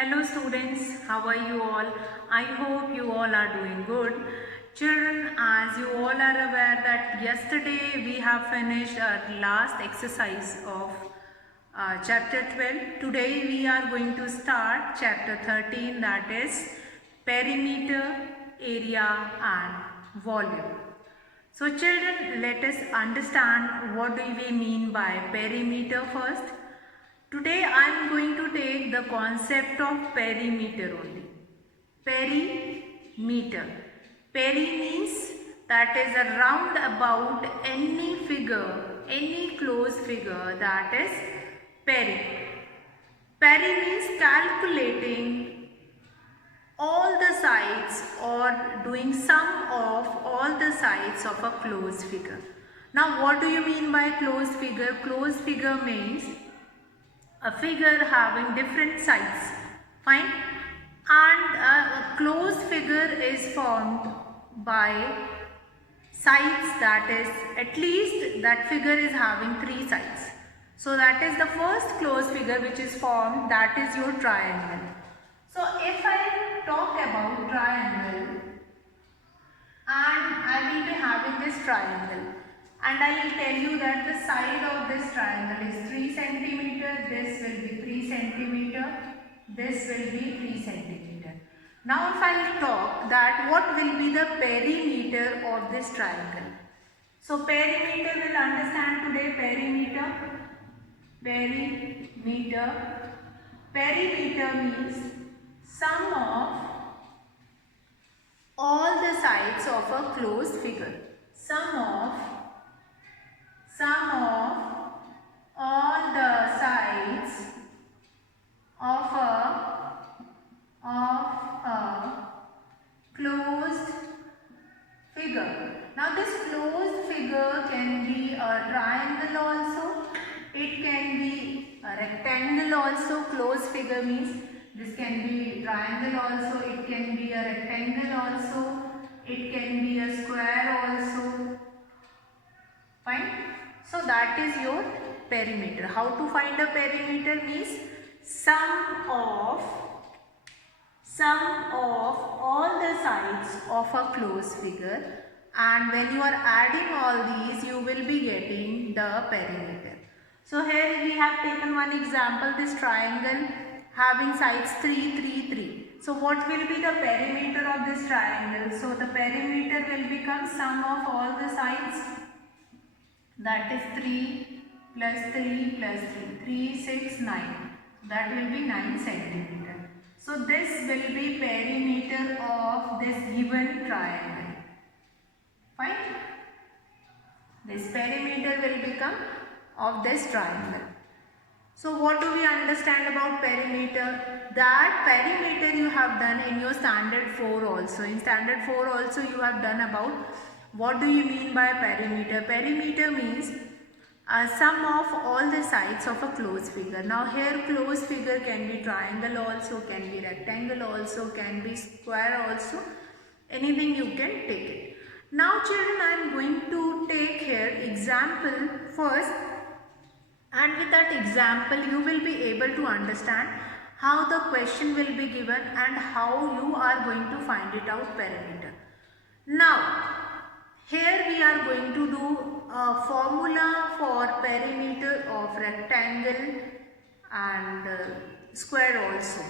Hello students, how are you all? I hope you all are doing good. Children, as you all are aware that yesterday we have finished our last exercise of chapter 12. Today we are going to start chapter 13, that is perimeter, area and volume. So children, let us understand what do we mean by perimeter first. Today I am going to take the concept of perimeter only. Perimeter. Peri means that is a round about any figure, any closed figure, that is peri. Peri means calculating all the sides or doing sum of all the sides of a closed figure. Now what do you mean by closed figure? Closed figure means a figure having different sides, fine, and a closed figure is formed by sides, that is at least that figure is having 3 sides. So that is the first closed figure which is formed, that is your triangle. So if I talk about triangle and I will be having this triangle, and I will tell you that the side of this triangle is 3 centimeter, this will be 3 centimeter, this will be 3 centimeter. Now if I will talk that what will be the perimeter of this triangle. So perimeter, will understand today perimeter. Perimeter means sum of all the sides of a closed figure. Sum of all the sides of a closed figure. Now this closed figure can be a triangle also, it can be a rectangle also. Closed figure means this can be triangle also, it can be a rectangle also, it can be a square also, fine. So that is your perimeter. How to find a perimeter means sum of all the sides of a closed figure, and when you are adding all these you will be getting the perimeter. So here we have taken one example, this triangle having sides 3, 3, 3. So what will be the perimeter of this triangle? So the perimeter will become sum of all the sides, that is 3 plus 3 plus 3, 3, 6, 9. That will be 9 centimeter. So this will be perimeter of this given triangle. Fine. This perimeter will become of this triangle. So what do we understand about perimeter? That perimeter you have done in your standard 4 also. In standard 4 also you have done about what do you mean by perimeter. Perimeter means a sum of all the sides of a closed figure. Now here closed figure can be triangle also, can be rectangle also, can be square also. Anything you can take it. Now children, I am going to take here example first, and with that example you will be able to understand how the question will be given and how you are going to find it out perimeter. Now here we are going to do a formula for perimeter of rectangle and square also.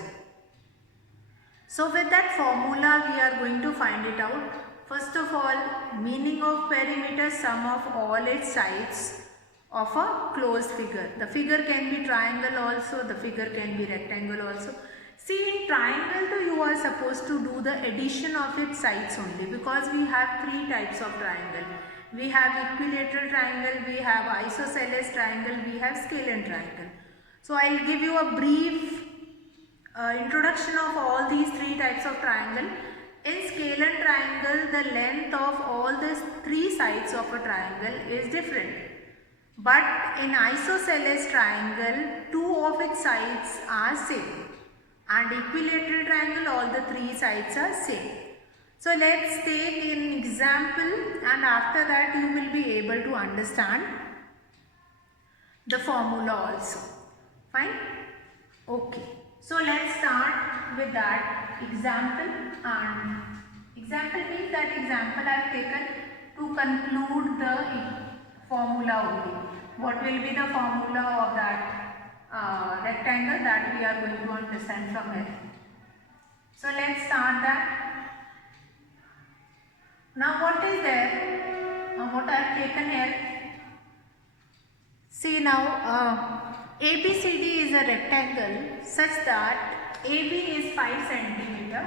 So with that formula we are going to find it out. First of all, meaning of perimeter, sum of all its sides of a closed figure. The figure can be triangle also, the figure can be rectangle also. See, in triangle you are supposed to do the addition of its sides only, because we have 3 types of triangle. We have equilateral triangle, we have isosceles triangle, we have scalene triangle. So I will give you a brief introduction of all these 3 types of triangle. In scalene triangle, the length of all the 3 sides of a triangle is different. But in isosceles triangle, 2 of its sides are same. And equilateral triangle, all the 3 sides are same. So let's take an example, and after that you will be able to understand the formula also. Fine? Okay. So let's start with that example, and example means that example I have taken to conclude the formula only. What will be the formula of that rectangle that we are going to understand from here. So let's start that. Now what is there? What I have taken here. See now ABCD is a rectangle such that AB is 5 centimeter.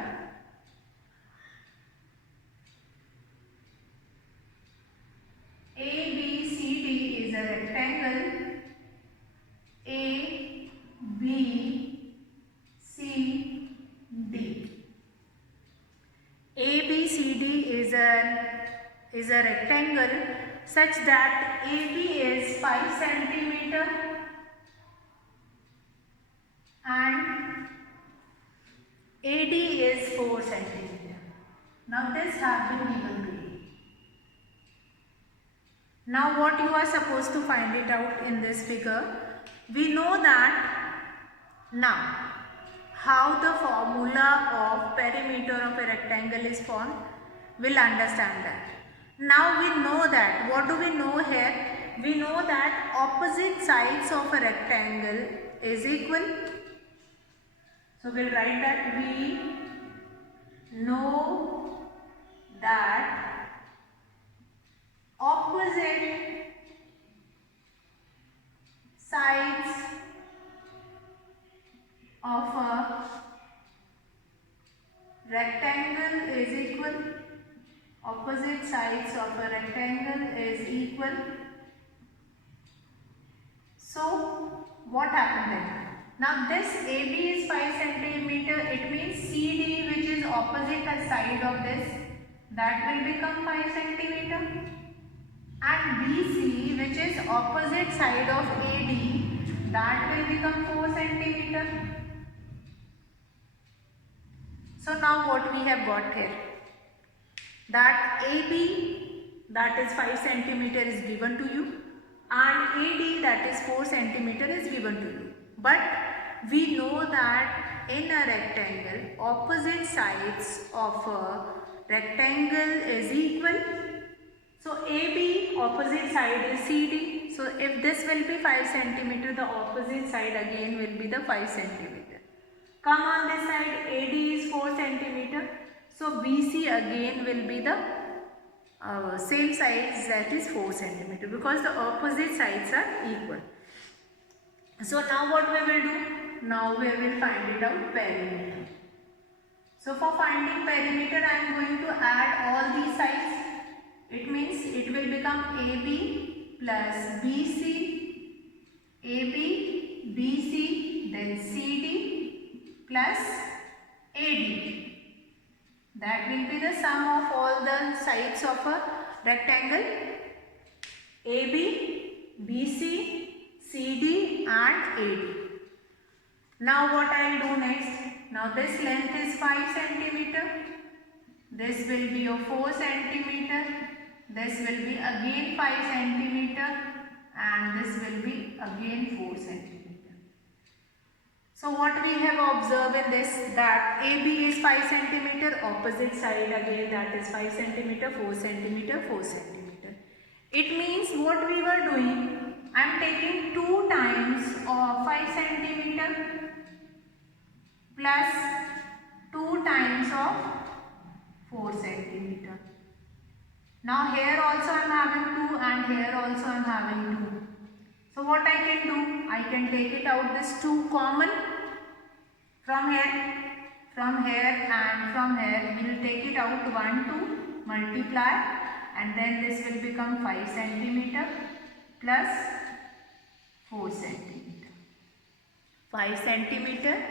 ABCD is a rectangle. ABCD is a rectangle such that AB is 5 centimeter and AD is 4 centimeter. Now this has been given to you. Now what you are supposed to find it out in this figure? We know that now how the formula of perimeter of a rectangle is formed. We'll understand that. Now we know that. What do we know here? We know that opposite sides of a rectangle is equal. So we'll write that we know that opposite sides of a rectangle is equal. Opposite sides of a rectangle is equal. So what happened then? Now this AB is 5 centimeter. It means CD, which is opposite side of this, that will become 5 centimeter. And BC, which is opposite side of AD, that will become 4 centimeter. So now what we have got here? That AB, that is 5 centimeter, is given to you, and AD, that is 4 centimeter, is given to you. But we know that in a rectangle, opposite sides of a rectangle is equal. So AB, opposite side is CD. So if this will be 5 centimeter, the opposite side again will be the 5 centimeter. Come on this side, AD is 4 centimeter. So BC again will be the same size, that is 4 centimeter, because the opposite sides are equal. So now what we will do? Now we will find it out perimeter. So for finding perimeter, I am going to add all these sides. It means it will become AB plus BC, AB, BC, then CD plus AD. That will be the sum of all the sides of a rectangle, AB, BC, CD and AD. Now what I will do next? Now this length is 5 centimeter. This will be a 4 centimeter. This will be again 5 centimeter. And this will be again 4 centimeter. So what we have observed in this, that AB is 5 centimeter, opposite side again that is 5 centimeter, 4 centimeter, 4 centimeter. It means what we were doing, I am taking 2 times of 5 centimeter plus 2 times of 4 centimeter. Now here also I am having 2 and here also I am having 2. So what I can do, I can take it out this 2 common from here and from here. We will take it out 1, 2, multiply, and then this will become 5 centimeter plus 4 centimeter. 5 centimeter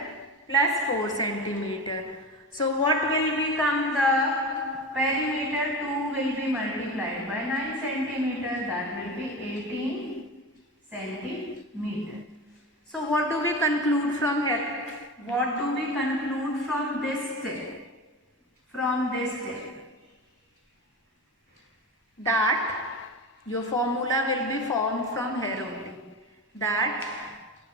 plus 4 centimeter. So what will become the perimeter? 2 will be multiplied by 9 centimeter, that will be 18 centimeter. So what do we conclude from here? What do we conclude from this step? From this step, that your formula will be formed from here only. That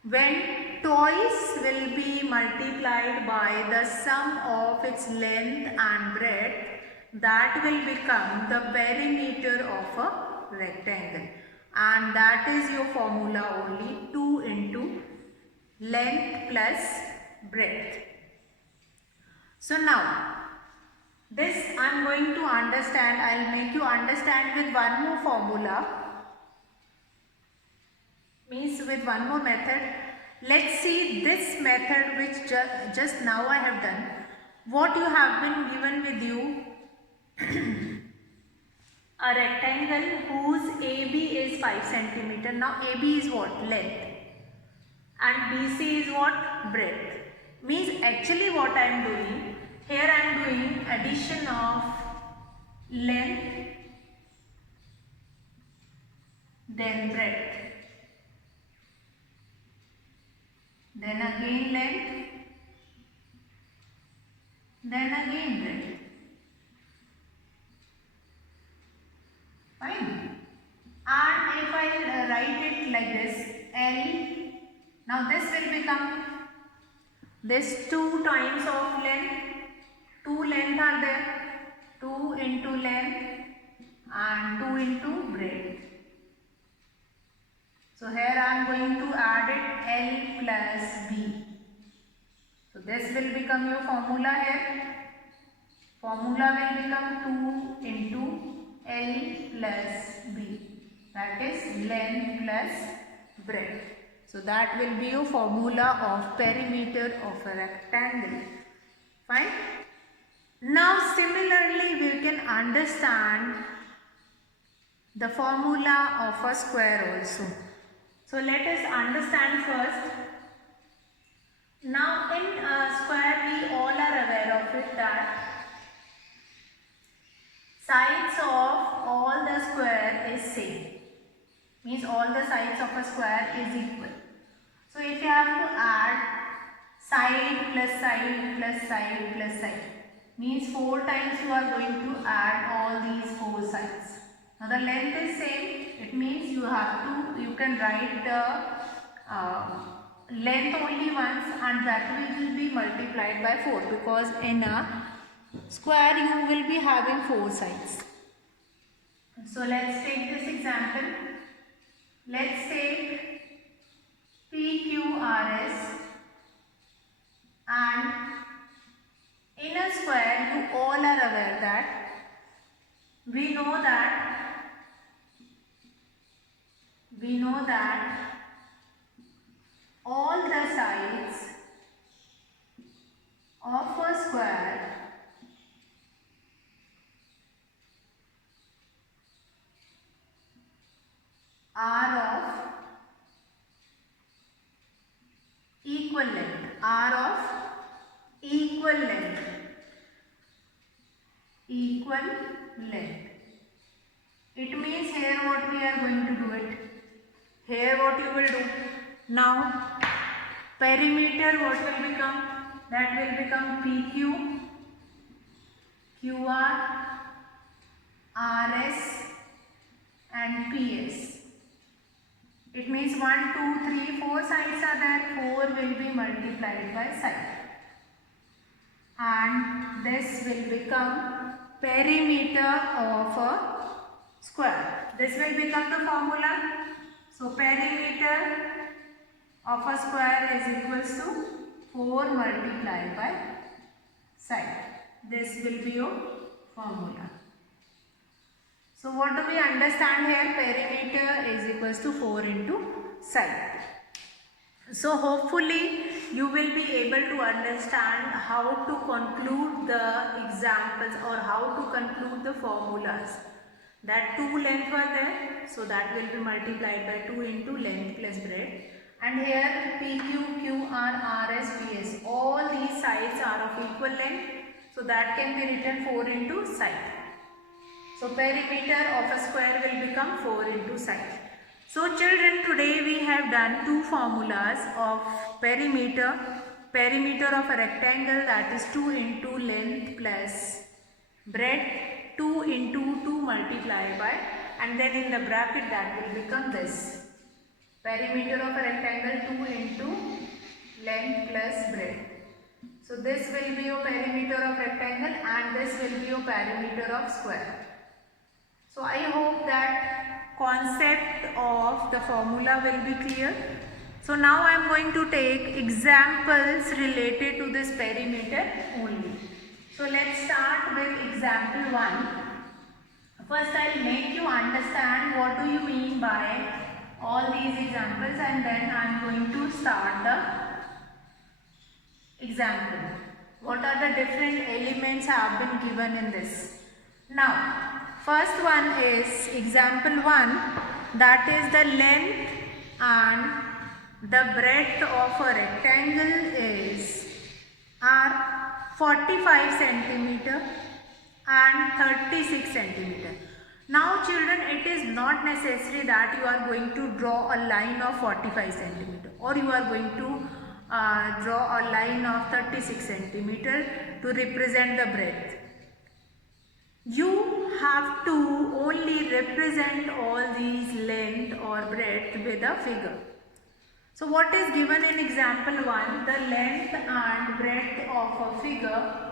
when twice will be multiplied by the sum of its length and breadth, that will become the perimeter of a rectangle, and that is your formula only, 2 into length plus breadth. So now this I am going to understand, I will make you understand with one more formula, means with one more method. Let's see this method which just now I have done. What you have been given with you a rectangle whose AB is 5 centimeter. Now AB is what? Length. And BC is what? Breadth. Means actually what I am doing, here I am doing addition of length then breadth, then again length, then again breadth. Fine. And if I write it like this, L, now this will become this 2 times of length, 2 length are there, 2 into length and 2 into breadth. So here I am going to add it L plus B. So this will become your formula here. Formula will become 2 into L plus B. That is length plus breadth. So that will be your formula of perimeter of a rectangle. Fine. Now similarly we can understand the formula of a square also. So let us understand first. Now in a square we all are aware of it that sides of all the square is same. Means all the sides of a square is equal. So if you have to add side plus side plus side plus side, means 4 times you are going to add all these 4 sides. Now the length is same, it means you can write the length only once and that will be multiplied by 4, because in a square you will be having 4 sides. So let's take this example. Let's take PQRS, and in a square you all are aware that we know that all the sides of a square are of equal length, It means here what we are going to do it. Here what you will do. Now perimeter what will become? That will become PQ, QR, RS and PS. It means 1, 2, 3, 4 sides are there. 4 will be multiplied by side. And this will become perimeter of a square. This will become the formula. So perimeter of a square is equals to 4 multiplied by side. This will be your formula. So what do we understand here? Perimeter is equals to 4 into side. So hopefully you will be able to understand how to conclude the examples or how to conclude the formulas. That 2 length were there, so that will be multiplied by 2 into length plus breadth. And here PQ, QR, RS, PS, all these sides are of equal length, so that can be written 4 into side. So perimeter of a square will become 4 into side. So children, today we have done 2 formulas of perimeter of a rectangle, that is 2 into length plus breadth, 2 into 2 multiplied by, and then in the bracket that will become this. Perimeter of a rectangle 2 into length plus breadth. So this will be your perimeter of rectangle and this will be your perimeter of square. So I hope that concept of the formula will be clear. So now I am going to take examples related to this perimeter only. So let's start with example 1. First I will make you understand what do you mean by all these examples, and then I am going to start the example. What are the different elements have been given in this? Now, first one is example 1, that is the length and the breadth of a rectangle are 45 centimeter and 36 centimeter. Now children, it is not necessary that you are going to draw a line of 45 centimeter or you are going to draw a line of 36 centimeter to represent the breadth. You have to only represent all these length or breadth with a figure. So what is given in example 1, the length and breadth of a figure.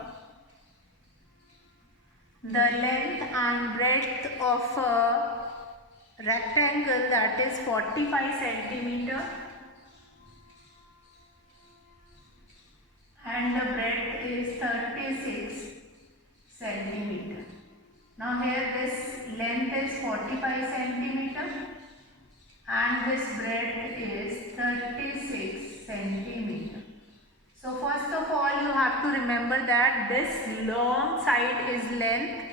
The length and breadth of a rectangle, that is 45 centimeter, and the breadth is 36 centimeter. Now here this length is 45 centimeter and this breadth is 36 centimeter. So first of all you have to remember that this long side is length,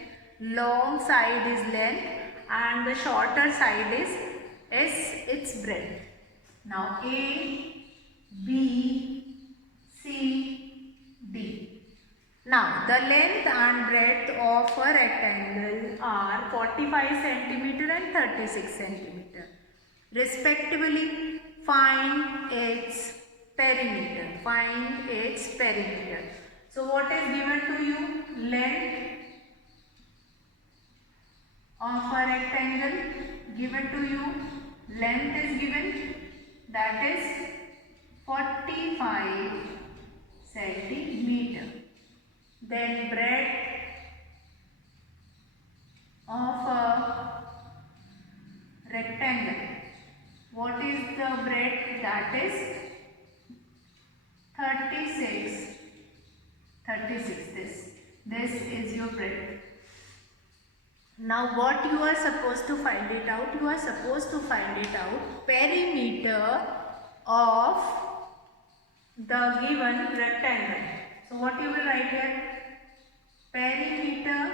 and the shorter side is its breadth. Now A, B, C, D. Now the length and breadth of a rectangle are 45 centimeter and 36 centimeter. Respectively, find its perimeter. So what is given to you? Length of a rectangle given to you. Length is given, that is 45 centimeter. Then breadth of a rectangle. What is the breadth? That is 36. This is your breadth. Now what you are supposed to find it out? You are supposed to find it out perimeter of the given rectangle. So what you will write here? Perimeter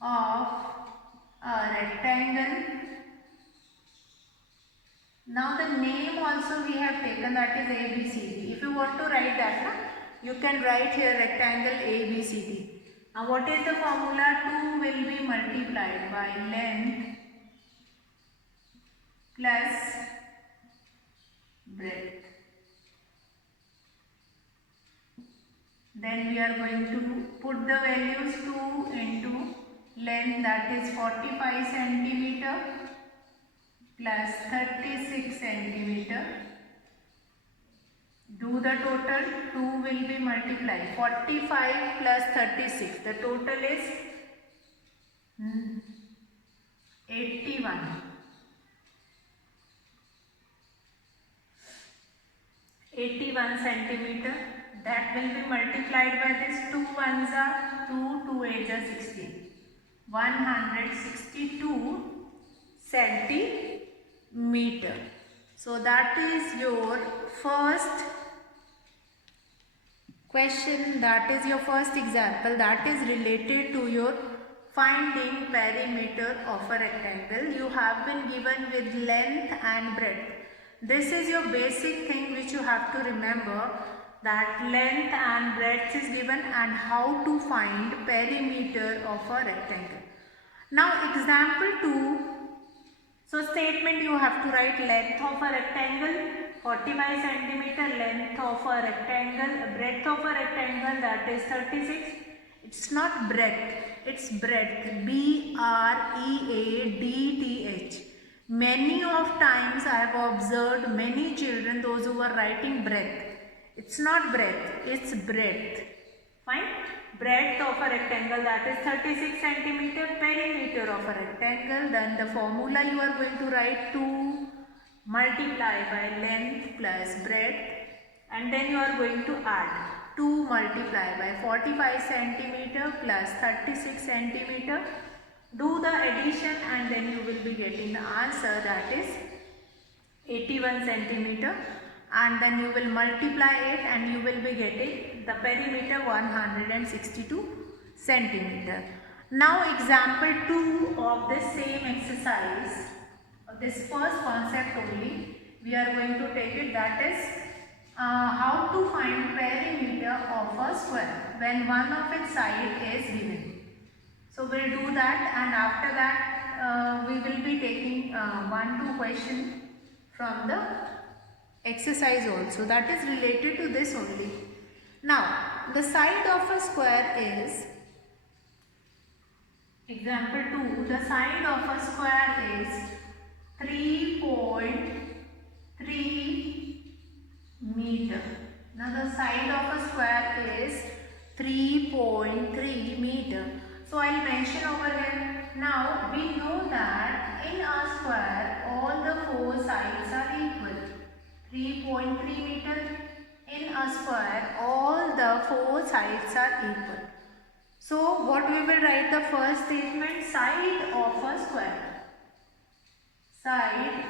of a rectangle. Now the name also we have taken, that is ABCD. If you want to write that, you can write here rectangle ABCD. Now what is the formula? 2 will be multiplied by length plus breadth. Then we are going to put the values 2 into length, that is 45 centimeter plus 36 centimeter. Do the total. 2 will be multiplied. 45 plus 36. The total is 81. 81 centimeter. That will be multiplied by this. 2 ones are 2, 2 8s are 16. 162 centimeter. So that is your first question, that is your first example, that is related to your finding perimeter of a rectangle. You have been given with length and breadth. This is your basic thing which you have to remember, that length and breadth is given and how to find perimeter of a rectangle. Now example 2. So statement you have to write length of a rectangle 45 centimeter, length of a rectangle, breadth of a rectangle, that is 36. It's not breadth, it's breadth, B-R-E-A-D-T-H, Many of times I have observed many children, those who are writing breadth. It's not breadth, it's breadth. Fine. Breadth of a rectangle, that is 36 centimeter. Perimeter of a rectangle, then the formula you are going to write 2 multiply by length plus breadth, and then you are going to add 2 multiply by 45 centimeter plus 36 centimeter. Do the addition and then you will be getting the answer, that is 81 centimeter, and then you will multiply it and you will be getting the perimeter 162 centimeter. Now example 2 of this same exercise, this first concept only we are going to take it, that is how to find perimeter of a square when one of its side is given. So we'll do that, and after that we will be taking 1-2 question from the exercise also, that is related to this only. Now the side of a square is, example 2, the side of a square is 3.3 meter. Now the side of a square is 3.3 meter. So I will mention over here. Now we know that in a square all the 4 sides are equal. 3.3 meter, in a square all the 4 sides are equal. So what we will write, the first statement, side of a square. Side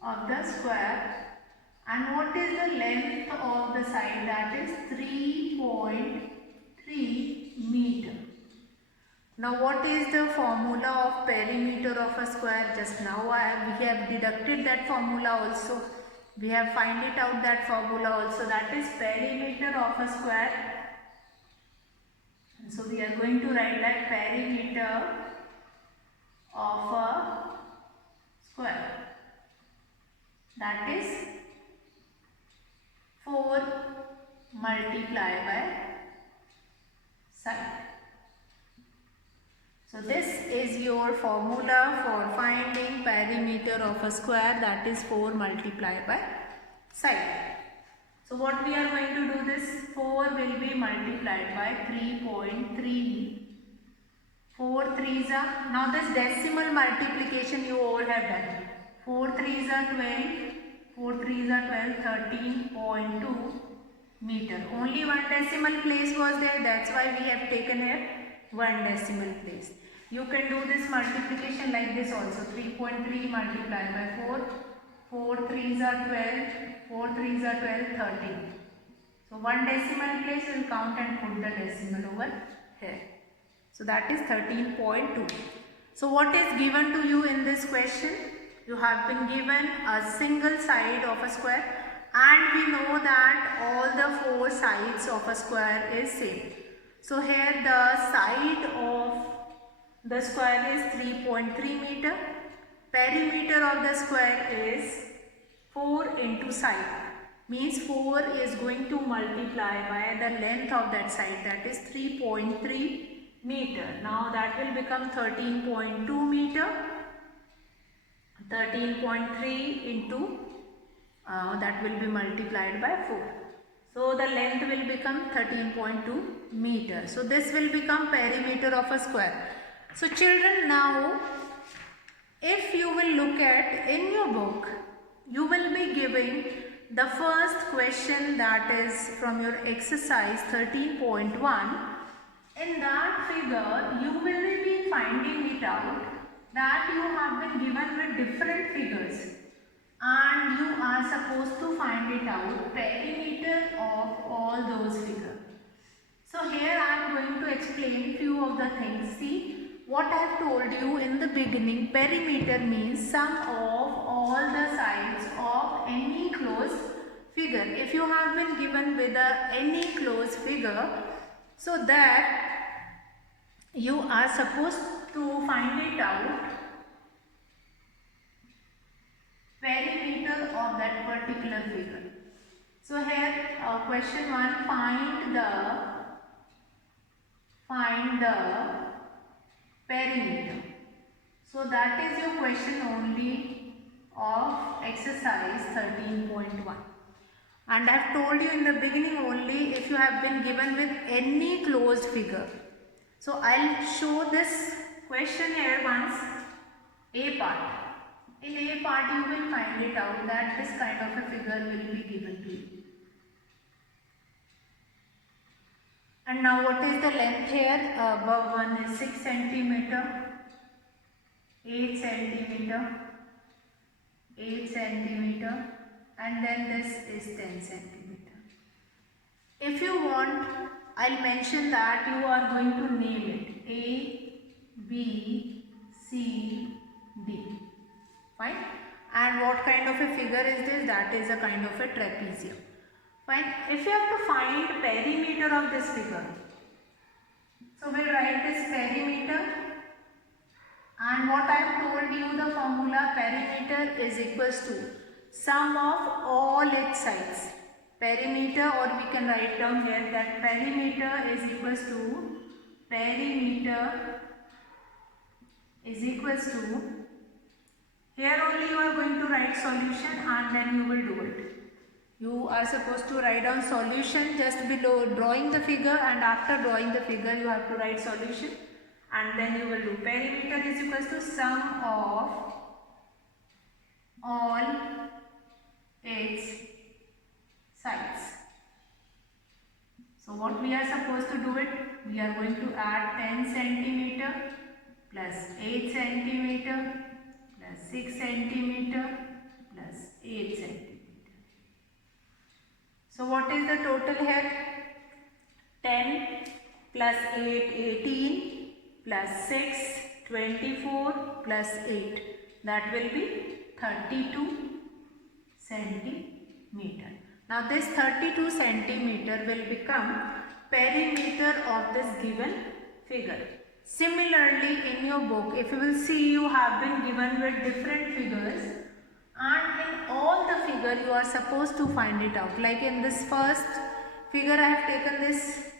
of the square, and what is the length of the side, that is 3.3 meter. Now what is the formula of perimeter of a square? Just now we have deducted that formula also. We have find it out that formula also, that is perimeter of a square. So we are going to write that perimeter of a square, that is 4 multiplied by side. So this is your formula for finding perimeter of a square, that is 4 multiplied by side. So what we are going to do, this 4 will be multiplied by 3.3. 4 3s are, now this decimal multiplication you all have done. 4 3s are 12, 4 3s are 12, 13.2 meter. Only one decimal place was there, that's why we have taken here one decimal place. You can do this multiplication like this also. 3.3 multiplied by 4. 4 3s are 12. 4 3s are 12, 13. So one decimal place will count and put the decimal over here. So that is 13.2. So what is given to you in this question? You have been given a single side of a square, and we know that all the 4 sides of a square is same. So here the side of the square is 3.3 meter. Perimeter of the square is 4 into side. Means 4 is going to multiply by the length of that side, that is 3.3 meter. Now that will become 13.2 meter. 13.3 into that will be multiplied by 4. So the length will become 13.2 meter. So this will become perimeter of a square. So children, now if you will look at in your book, you will be giving the first question, that is from your exercise 13.1. In that figure you will be finding it out that you have been given with different figures, and you are supposed to find it out perimeter of all those figures. So here I am going to explain few of the things. See what I have told you in the beginning, perimeter means sum of all the sides of any closed figure. If you have been given with any closed figure, so that you are supposed to find it out perimeter of that particular figure. So here question 1, find the perimeter. So that is your question only of exercise 13.1. And I have told you in the beginning only if you have been given with any closed figure. So I'll show this question here once, A part. In A part you will find it out that this kind of a figure will be given to you. And now what is the length here? Above one is 6 centimeter, 8 centimeter, 8 centimeter, and then this is 10 centimeter. If you want, I'll mention that you are going to name it A, B, C, D. Fine. And what kind of a figure is this? That is a kind of a trapezium. Fine. If you have to find perimeter of this figure, so we'll write this perimeter, and what I have told you, the formula perimeter is equals to sum of all its sides. Perimeter, or we can write down here that perimeter is equals to here only you are going to write solution and then you will do it. You are supposed to write down solution just below drawing the figure, and after drawing the figure you have to write solution and then you will do. Perimeter is equals to sum of all its sides. So what we are supposed to do it? We are going to add 10 centimeter plus 8 centimeter plus 6 centimeter plus 8 centimeter. So what is the total here? 10 plus 8, 18 plus 6, 24 plus 8. That will be 32 centimeter. Now this 32 centimeter will become perimeter of this given figure. Similarly, in your book, if you will see, you have been given with different figures, and in all the figure you are supposed to find it out. Like in this first figure I have taken this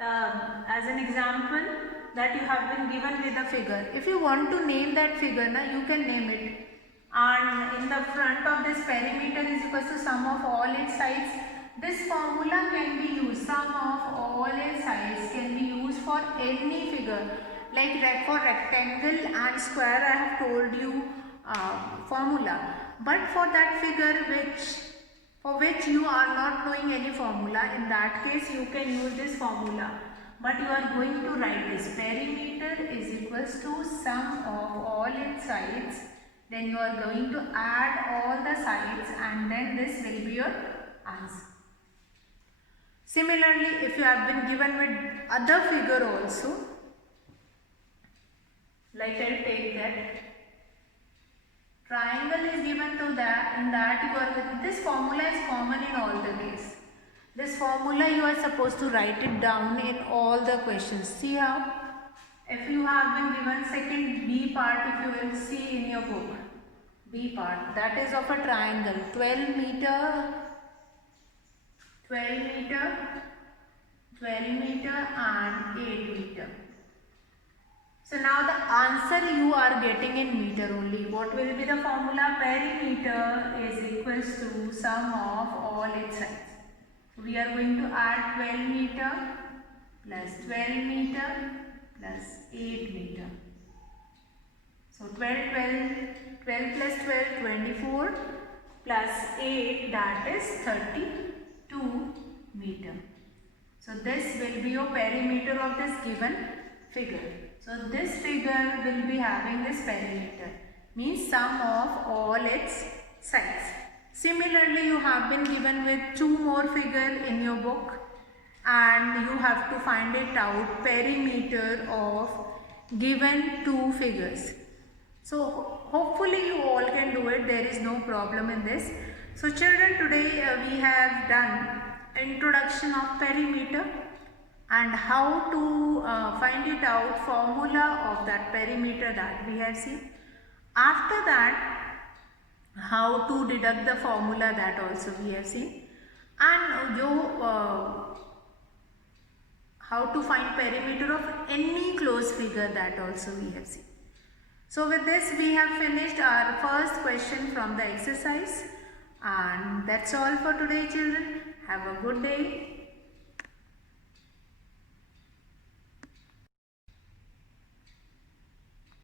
as an example, that you have been given with a figure. If you want to name that figure, now you can name it. And in the front of this perimeter is equal to sum of all its sides. This formula can be used, sum of all its sides can be used for any figure. Like for rectangle and square I have told you formula. But for that figure for which you are not knowing any formula, in that case you can use this formula. But you are going to write this perimeter is equals to sum of all its sides. Then you are going to add all the sides and then this will be your answer. Similarly, if you have been given with other figure also, like I will take that triangle is given to that, in that you are with this formula is common in all the case. This formula you are supposed to write it down in all the questions. See how? If you have been given second B part, if you will see in your book, B part, that is of a triangle, 12 meter, 12 meter, 12 meter and 8 meter. So now the answer you are getting in meter only. What will be the formula? Perimeter is equals to sum of all its sides. We are going to add 12 meter plus 12 meter plus 8 meter. So 12 plus 12, 24 plus 8, that is 32 meter. So this will be your perimeter of this given figure. So this figure will be having this perimeter, means sum of all its sides. Similarly, you have been given with two more figures in your book and you have to find it out, perimeter of given two figures. So hopefully you all can do it, there is no problem in this. So children, today we have done introduction of perimeter and how to find it out, formula of that perimeter that we have seen. After that, how to deduct the formula, that also we have seen, and how to find perimeter of any closed figure, that also we have seen. So with this we have finished our first question from the exercise, and that's all for today children. Have a good day.